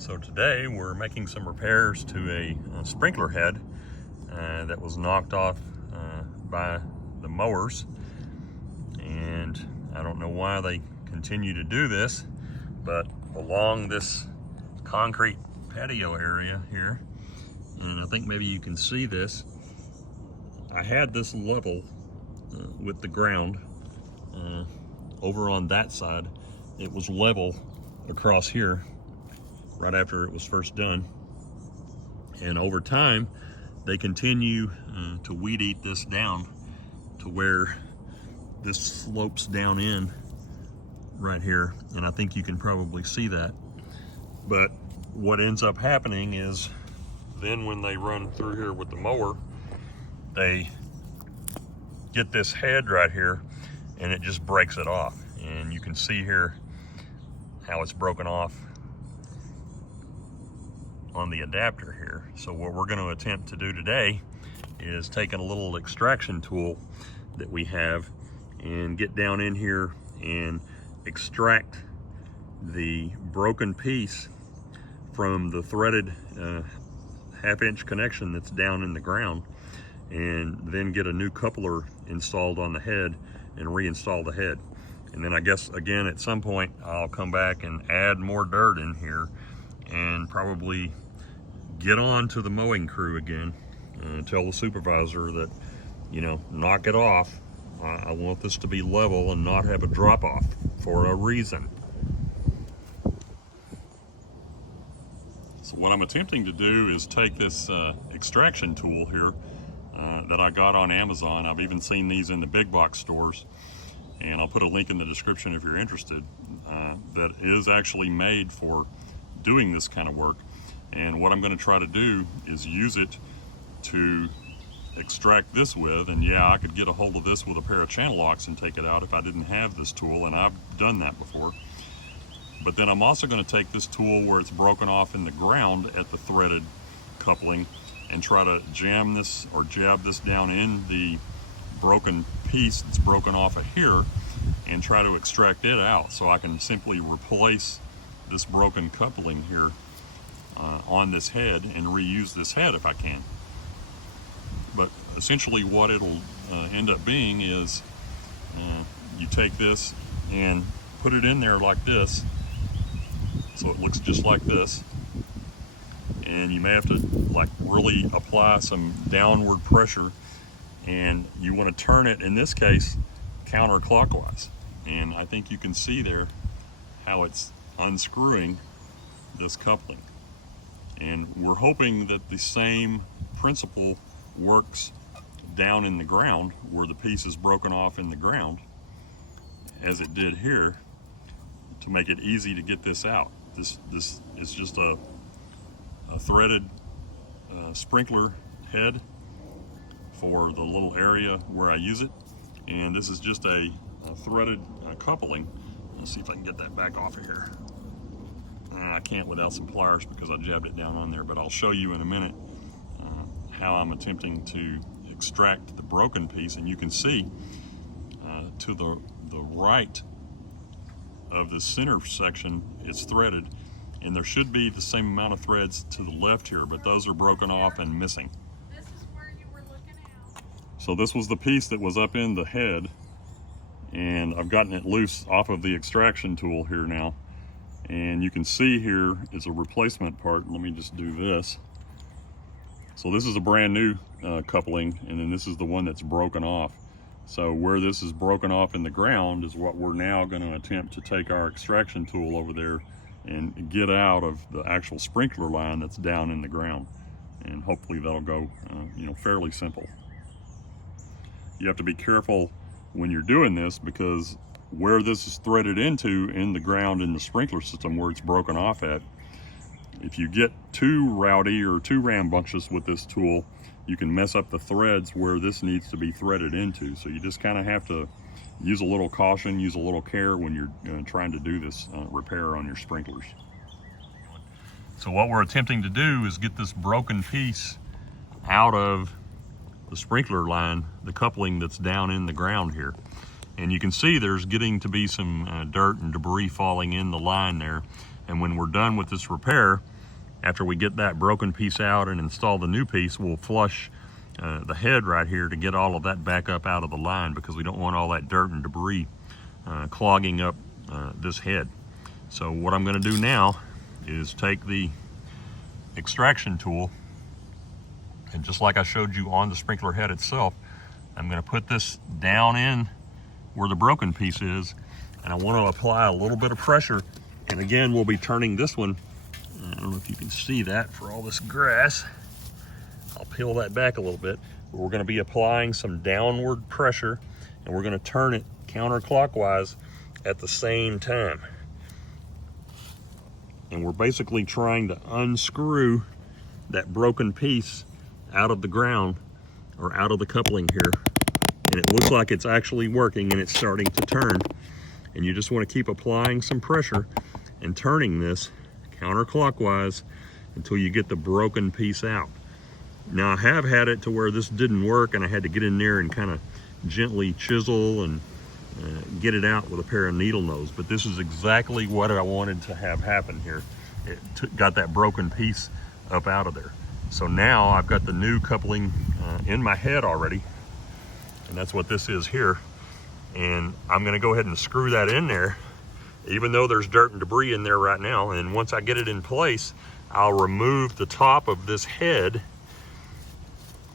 So today we're making some repairs to a sprinkler head that was knocked off by the mowers, and I don't know why they continue to do this, but along this concrete patio area here, and I think maybe you can see this, I had this level with the ground over on that side. It was level across here right after it was first done, and over time they continue to weed eat this down to where this slopes down in right here, and I think you can probably see that. But what ends up happening is then when they run through here with the mower, they get this head right here and it just breaks it off, and you can see here how it's broken off on the adapter here. So what we're going to attempt to do today is take a little extraction tool that we have and get down in here and extract the broken piece from the threaded half-inch connection that's down in the ground, and then get a new coupler installed on the head and reinstall the head. And then I guess again at some point I'll come back and add more dirt in here and probably get on to the mowing crew again and tell the supervisor that, you know, knock it off. I want this to be level and not have a drop off for a reason. So what I'm attempting to do is take this extraction tool here that I got on Amazon. I've even seen these in the big box stores, and I'll put a link in the description if you're interested, that is actually made for doing this kind of work. And what I'm going to try to do is use it to extract this with, and yeah, I could get a hold of this with a pair of channel locks and take it out if I didn't have this tool, and I've done that before. But then I'm also going to take this tool where it's broken off in the ground at the threaded coupling and try to jam this or jab this down in the broken piece that's broken off of here and try to extract it out, so I can simply replace this broken coupling here on this head and reuse this head if I can. But essentially what it'll end up being is you take this and put it in there like this, so it looks just like this, and you may have to like really apply some downward pressure, and you want to turn it, in this case, counterclockwise. And I think you can see there how it's unscrewing this coupling. And we're hoping that the same principle works down in the ground where the piece is broken off in the ground as it did here, to make it easy to get this out. This is just a threaded sprinkler head for the little area where I use it, and this is just a threaded coupling. Let's see if I can get that back off of here. I can't without some pliers because I jabbed it down on there, but I'll show you in a minute how I'm attempting to extract the broken piece. And you can see to the right of the center section it's threaded, and there should be the same amount of threads to the left here, but those are broken off and missing. This is where you were looking at. So this was the piece that was up in the head, and I've gotten it loose off of the extraction tool here now. And you can see here is a replacement part. Let me just do this. So this is a brand new coupling, and then this is the one that's broken off. So where this is broken off in the ground is what we're now going to attempt to take our extraction tool over there and get out of the actual sprinkler line that's down in the ground. And hopefully that'll go fairly simple. You have to be careful when you're doing this, because where this is threaded into in the ground in the sprinkler system where it's broken off at, if you get too rowdy or too rambunctious with this tool, you can mess up the threads where this needs to be threaded into. So you just kind of have to use a little caution, use a little care when you're trying to do this repair on your sprinklers. So what we're attempting to do is get this broken piece out of the sprinkler line, the coupling that's down in the ground here. And you can see there's getting to be some dirt and debris falling in the line there. And when we're done with this repair, After we get that broken piece out and install the new piece, we'll flush the head right here to get all of that back up out of the line, because we don't want all that dirt and debris clogging up this head. So what I'm going to do now is take the extraction tool, and just like I showed you on the sprinkler head itself, I'm going to put this down in where the broken piece is, and I want to apply a little bit of pressure. And again, we'll be turning this one. I don't know if you can see that for all this grass. I'll peel that back a little bit. But we're going to be applying some downward pressure, and we're going to turn it counterclockwise at the same time. And we're basically trying to unscrew that broken piece out of the ground, or out of the coupling here. And it looks like it's actually working, and it's starting to turn. And you just want to keep applying some pressure and turning this counterclockwise until you get the broken piece out. Now, I have had it to where this didn't work, and I had to get in there and kind of gently chisel and get it out with a pair of needle nose. But this is exactly what I wanted to have happen here. It got that broken piece up out of there. So now I've got the new coupling in my head already, and that's what this is here. And I'm going to go ahead and screw that in there, even though there's dirt and debris in there right now. And once I get it in place, I'll remove the top of this head,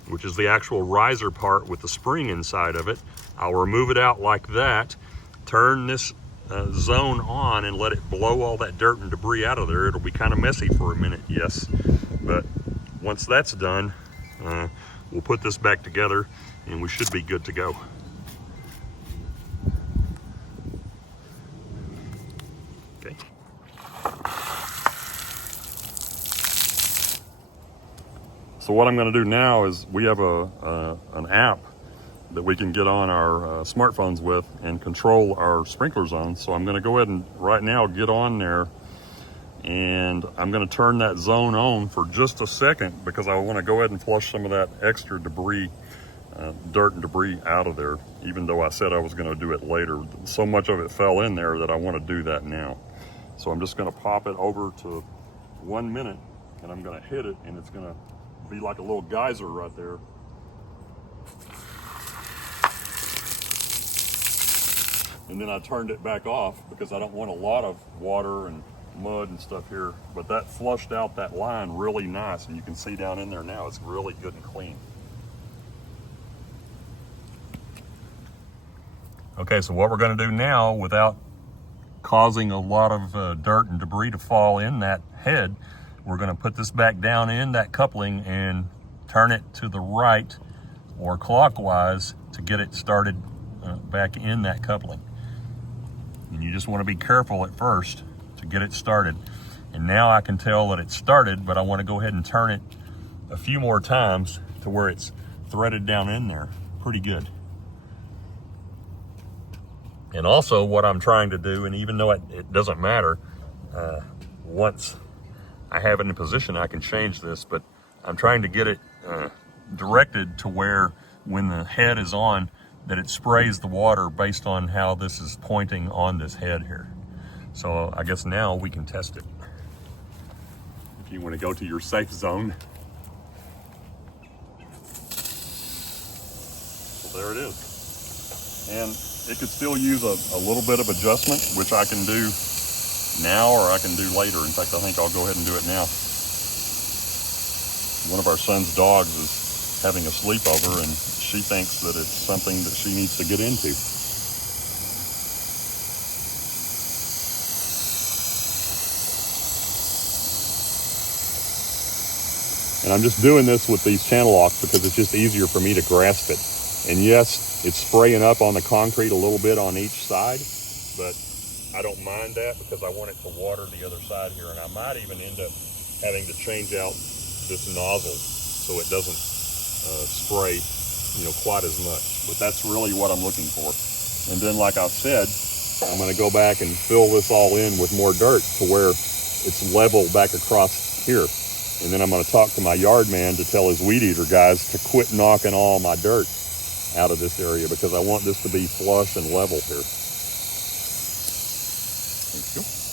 which is the actual riser part with the spring inside of it. I'll remove it out like that, turn this zone on, and let it blow all that dirt and debris out of there. It'll be kind of messy for a minute, yes, but once that's done, we'll put this back together and we should be good to go. Okay. So what I'm going to do now is, we have an app that we can get on our smartphones with and control our sprinkler zone. So I'm going to go ahead and right now get on there, and I'm going to turn that zone on for just a second, because I want to go ahead and flush some of that extra debris, dirt and debris out of there, even though I said I was going to do it later. So much of it fell in there that I want to do that now. So I'm just going to pop it over to 1 minute, and I'm going to hit it, and it's going to be like a little geyser right there. And then I turned it back off because I don't want a lot of water and mud and stuff here. But that flushed out that line really nice, and you can see down in there now it's really good and clean. Okay, so what we're going to do now, without causing a lot of dirt and debris to fall in that head, we're going to put this back down in that coupling and turn it to the right or clockwise to get it started back in that coupling. And you just want to be careful at first to get it started. And now I can tell that it's started, but I want to go ahead and turn it a few more times to where it's threaded down in there pretty good. And also what I'm trying to do, and even though it doesn't matter, once I have it in position, I can change this, but I'm trying to get it directed to where when the head is on, that it sprays the water based on how this is pointing on this head here. So I guess now we can test it. If you want to go to your safe zone. So there it is. And it could still use a little bit of adjustment, which I can do now or I can do later. In fact, I think I'll go ahead and do it now. One of our son's dogs is having a sleepover, and she thinks that it's something that she needs to get into. And I'm just doing this with these channel locks because it's just easier for me to grasp it. And yes, it's spraying up on the concrete a little bit on each side, but I don't mind that because I want it to water the other side here. And I might even end up having to change out this nozzle so it doesn't spray, quite as much. But that's really what I'm looking for. And then, like I said, I'm going to go back and fill this all in with more dirt to where it's level back across here. And then I'm going to talk to my yard man to tell his weed eater guys to quit knocking all my dirt out of this area because I want this to be flush and level here. Thank you.